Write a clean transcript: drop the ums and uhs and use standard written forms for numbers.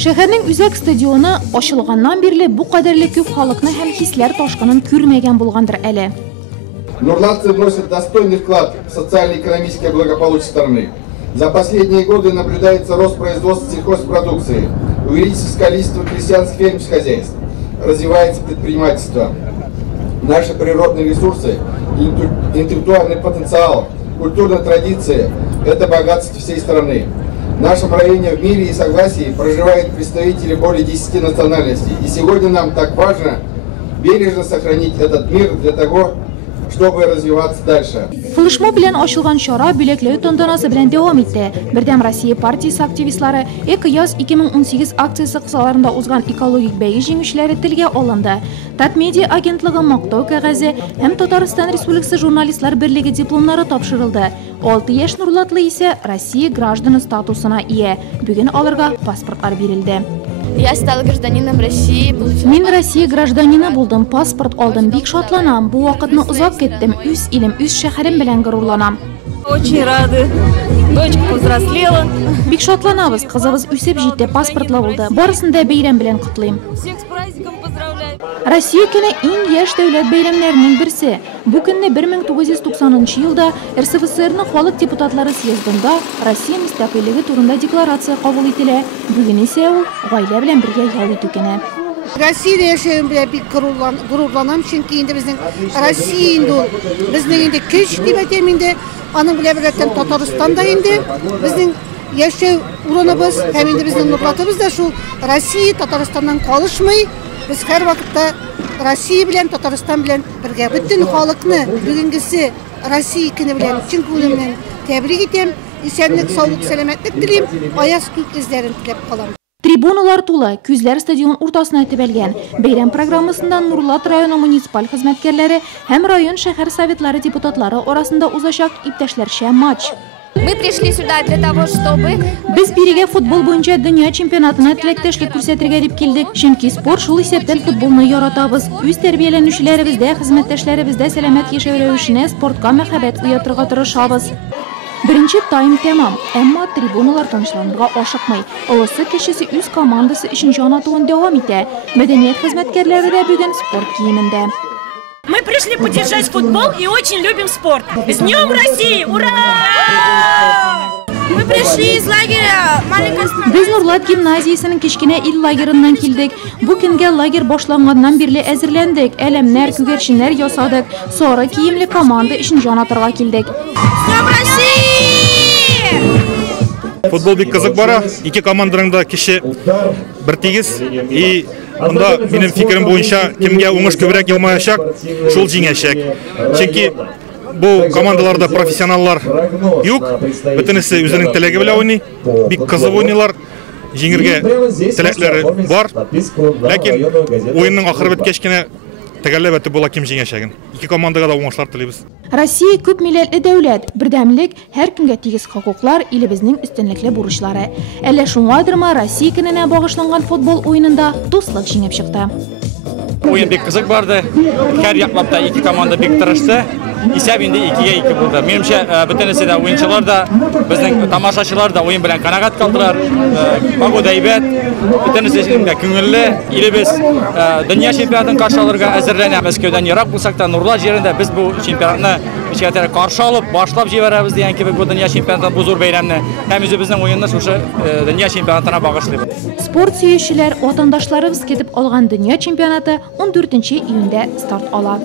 Шәһәрнең үзәк стадионы ачылганнан бирле бу кадәрле күп халыкны һәм хисләр ташкынын күрмәгән булгандыр әле. Нурлатцы вносят достойный вклад в социально-экономическое благополучие страны. За последние годы наблюдается рост производства сельхозпродукции, увеличивается количество крестьянских фермерских хозяйств, развивается предпринимательство. Наши природные ресурсы, интеллектуальный потенциал, культурная традиция – это богатство всей страны. В нашем районе в мире и согласии проживают представители более 10 национальностей. И сегодня нам так важно бережно сохранить этот мир для того, чтобы развиваться дальше. Флешмо белән ачылган чара бүләкләү тантанасы белән дәвам итте. Бердәм Россия партиясе активистлары Эко-яз 2018 акциясе кысаларында узган экологик бәйге җиңүчеләре телгә алынды. Татмедиа агентлыгы мактау кәгазе һәм Татарстан Республикасы журналистлар берлеге дипломнары тапшырылды. 6 яшь Нурлатлы исә Россия гражданы статусына ия. Бүген аларга паспортлар бирелде. Я стала гражданином России. Мин Россия гражданины булдым, паспорт алдым, бик шатланам. Бу вакытны узак кеттем, үз илем, үз шәһәрем белән горурланам. Очень рады. Дочка повзрослела. Бик шатланабыз, кызыбыз үсеп җитте, паспортлы булды. Барысын да бәйрәм белән котлыйм. Всех с праздником поздравляю. Россия көне иң яшь дәүләт бәйрәмнәренең берсе. Бу көнне 1990 елда РСФСРның халык депутатлары съездында Россия мөстәкыйльлеге турында декларация кабул ителә. Бүген исә ул гаилә белән бергә ял итү көне. Россия яшәвем белән бик горурланам, чөнки инде безнең Россия инде ул безнең инде көч дип әйтәм инде. Аның белән бергә Татарстанда инде безнең яшәү урыныбыз һәм инде безнең Нурлатыбыз да шул Россия Татарстаннан калышмый. Biz her vakitte Россия белән Татарстан белән бергә бөтен халыкны бүгенгесе Россия көне белән чын күңелемнән тәбрик итәм. Исәнлек, саулык, сәламәтлек телим, аяз күк эзләрен теләп калам. Трибуналар тулы, күзләр стадион уртасына төбәлгән. Бәйрәм программасында Нурлат районы муниципаль хезмәткәрләре һәм район шәһәр советлары депутатлары арасында узачак иптәшләрчә матч. Мы пришли сюда для того, чтобы... Без бирегә футбол буенча дөнья чемпионатына теләктәшлек күрсәтергә дип килдек. Чөнки спорт шул исәптән футболны яратабыз. Үз тәрбияләнүчеләребездә, хезмәттәшләребездә сәламәт яшәү рәвешенә спортка мәхәббәт уятырга тырышабыз. Беренче тайм тәмам, әмма трибуналар тынычланырга ашыкмый. Олысы кешесе үз командасы өчен җан атуын дәвам итә. Мәдәният хезмәткәрләре дә бүген спорт киемендә. Мы пришли поддержать футбол и очень любим спорт. С Днем России! Ура! Мы пришли из лагеря маленькой страны. Без Нурлат гимназиясының кечкенә ил лагерыннан килдек. Бу көнгә лагерь башланганнан бирле әзерләндек. Әлемнәр, күгәрченнәр ясадык. Сары киемле команда өчен җан атырга килдек. С Днем России! Футбол бик кызык бара. Ике команданың да кеше бер тигез. И монда минем фикерем буенча кемгә уңыш күбрәк елмаячак, шул җиңәчәк. Чөнки бу командаларда профессионаллар юк. Бөтенесе үзенең теләге белән уйный. Бик кызык уйныйлар. Җиңергә теләкләре бар. Ләкин уенның ахыры беткәч кенә тәгәрләп әйтеп була кем җиңәчәген. Ике командага да уңышлар телибез. Россия күп милләтле дәүләт, бердәмлек, һәр көнгә тигез хокуклар илебезнең өстенлекле бурычлары. Әллә шуңадырмы Россия көненә багышланган футбол уенында дуслык җиңеп чыкты. Oyun bek kızık vardı. Her yaklapta iki komanda bek tırıştı. İsab indi 2-2 buldu. Menimçe bütünüsü de oyuncular da bizning tamaşaçılar da oyun bilen kanagat kaldılar. Pagoda aybet. Bütünüsü de köngüllü. İle biz dünya şampiyonatını karşı alırga әзерләнәбез. Köyden yirak bulsak da Nurlar yerinde biz bu şampiyonatını karşı alıp başlap жибәрәбез дигән кебек bu dünya şampiyonatı bu zor бәйрәмне һәм үзебезнең уенны шушы dünya şampionatына багышлыйбыз. Спорт сөючеләр, ватандашларыбыз кетип алган дөнья чемпионаты 14 июньдә старт ала.